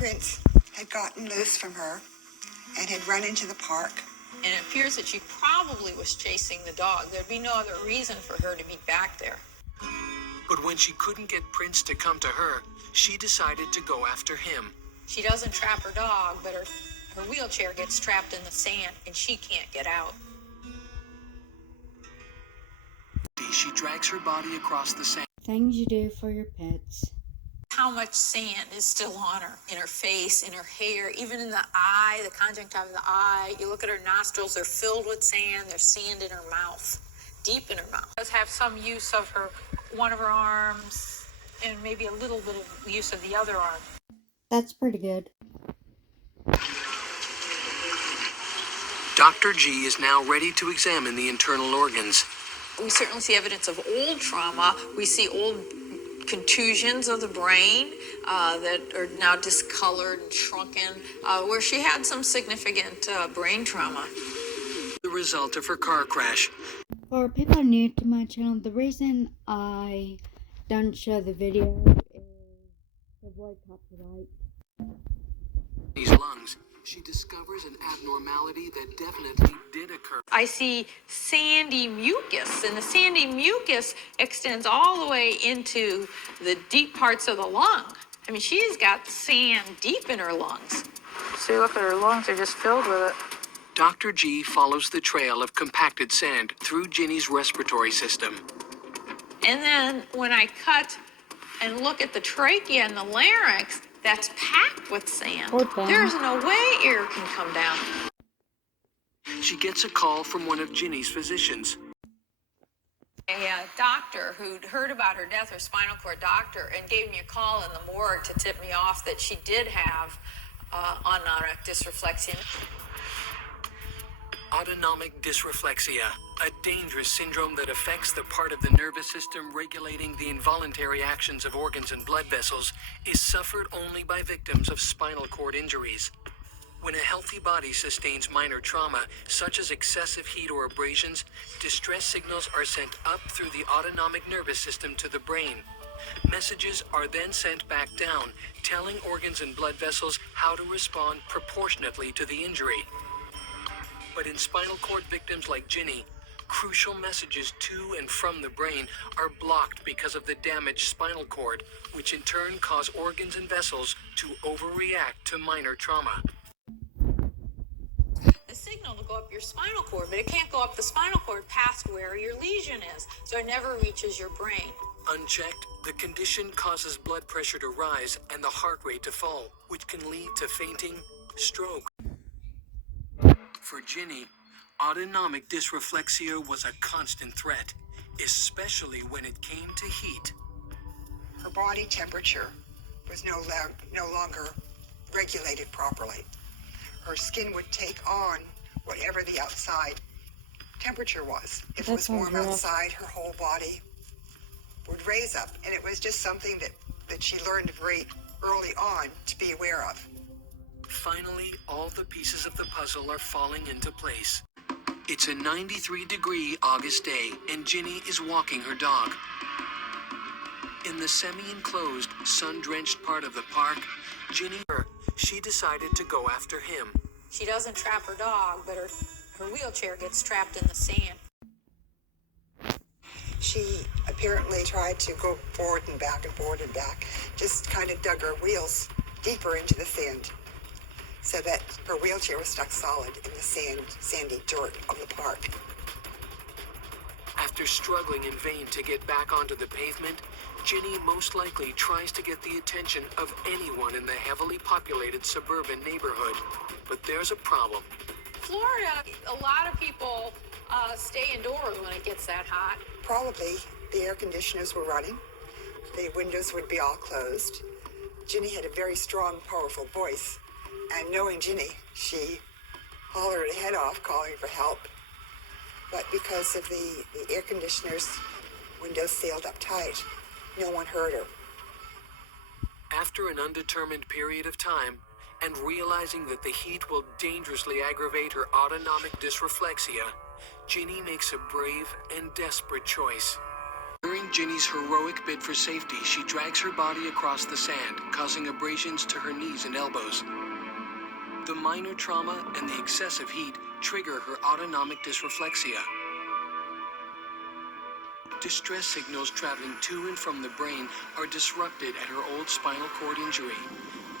prints had gotten loose from her and had run into the park. And it appears that she probably was chasing the dog. There'd be no other reason for her to be back there. But when she couldn't get Prince to come to her, she decided to go after him. She doesn't trap her dog, but her wheelchair gets trapped in the sand and she can't get out. She drags her body across the sand. Things you do for your pets. How much sand is still on her, in her face, in her hair, even in the eye, the conjunctiva of the eye. You look at her nostrils, they're filled with sand. There's sand in her mouth, deep in her mouth. Does have some use of one of her arms, and maybe a little bit of use of the other arm. That's pretty good. Dr. G is now ready to examine the internal organs. We certainly see evidence of old trauma. We see old contusions of the brain that are now discolored and shrunken, where she had some significant brain trauma. The result of her car crash. For people new to my channel, the reason I don't show the video is to avoid copyright. These lungs, she discovers an abnormality that definitely did occur. I see sandy mucus, and the sandy mucus extends all the way into the deep parts of the lung. I mean, she's got sand deep in her lungs. See, look at her lungs, they're just filled with it. Dr. G follows the trail of compacted sand through Ginny's respiratory system. And then when I cut and look at the trachea and the larynx, that's packed with sand. There's no way air can come down. She gets a call from one of Ginny's physicians. A doctor who'd heard about her death, her spinal cord doctor, and gave me a call in the morgue to tip me off that she did have autonomic dysreflexia. Autonomic dysreflexia, a dangerous syndrome that affects the part of the nervous system regulating the involuntary actions of organs and blood vessels, is suffered only by victims of spinal cord injuries. When a healthy body sustains minor trauma, such as excessive heat or abrasions, distress signals are sent up through the autonomic nervous system to the brain. Messages are then sent back down, telling organs and blood vessels how to respond proportionately to the injury. But in spinal cord victims like Ginny, crucial messages to and from the brain are blocked because of the damaged spinal cord, which in turn cause organs and vessels to overreact to minor trauma. The signal will go up your spinal cord, but it can't go up the spinal cord past where your lesion is, so it never reaches your brain. Unchecked, the condition causes blood pressure to rise and the heart rate to fall, which can lead to fainting, stroke. For Ginny, autonomic dysreflexia was a constant threat, especially when it came to heat. Her body temperature was no longer regulated properly. Her skin would take on whatever the outside temperature was. If it was warm outside, her whole body would raise up. And it was just something that she learned very early on to be aware of. Finally, all the pieces of the puzzle are falling into place. It's a 93-degree August day, and Ginny is walking her dog. In the semi-enclosed, sun-drenched part of the park, she decided to go after him. She doesn't trap her dog, but her wheelchair gets trapped in the sand. She apparently tried to go forward and back and forward and back, just kind of dug her wheels deeper into the sand, so that her wheelchair was stuck solid in the sandy dirt of the park. After struggling in vain to get back onto the pavement, Ginny most likely tries to get the attention of anyone in the heavily populated suburban neighborhood. But there's a problem. Florida, a lot of people stay indoors when it gets that hot. Probably the air conditioners were running. The windows would be all closed. Ginny had a very strong, powerful voice. And knowing Ginny, she hollered her head off, calling for help. But because of the air conditioners, windows sealed up tight, no one heard her. After an undetermined period of time, and realizing that the heat will dangerously aggravate her autonomic dysreflexia, Ginny makes a brave and desperate choice. During Ginny's heroic bid for safety, she drags her body across the sand, causing abrasions to her knees and elbows. The minor trauma and the excessive heat trigger her autonomic dysreflexia. Distress signals traveling to and from the brain are disrupted at her old spinal cord injury.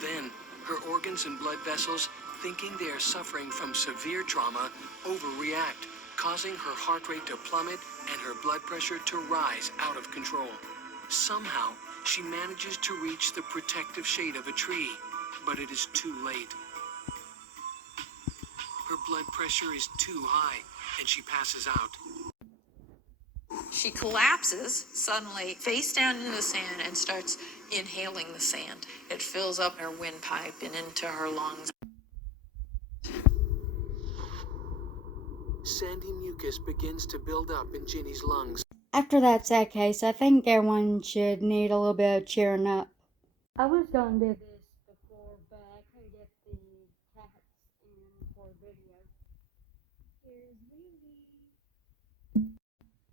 Then, her organs and blood vessels, thinking they are suffering from severe trauma, overreact, causing her heart rate to plummet and her blood pressure to rise out of control. Somehow, she manages to reach the protective shade of a tree, but it is too late. Her blood pressure is too high, and she passes out. She collapses suddenly, face down into the sand, and starts inhaling the sand. It fills up her windpipe and into her lungs. Sandy mucus begins to build up in Ginny's lungs. After that sad case, I think everyone should need a little bit of cheering up. I was going to do this before, but I couldn't get the cats in for video. Here's Lily.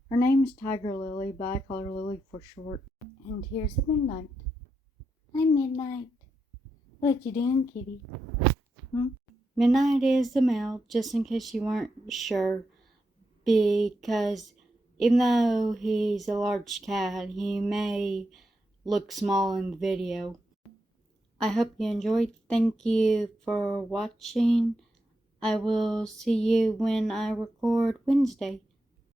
Her name's Tiger Lily, but I call her Lily for short. And here's the Midnight. Hi, Midnight. What you doing, kitty? Midnight is the male, just in case you weren't sure, because even though he's a large cat, he may look small in the video. I hope you enjoyed. Thank you for watching. I will see you when I record Wednesday.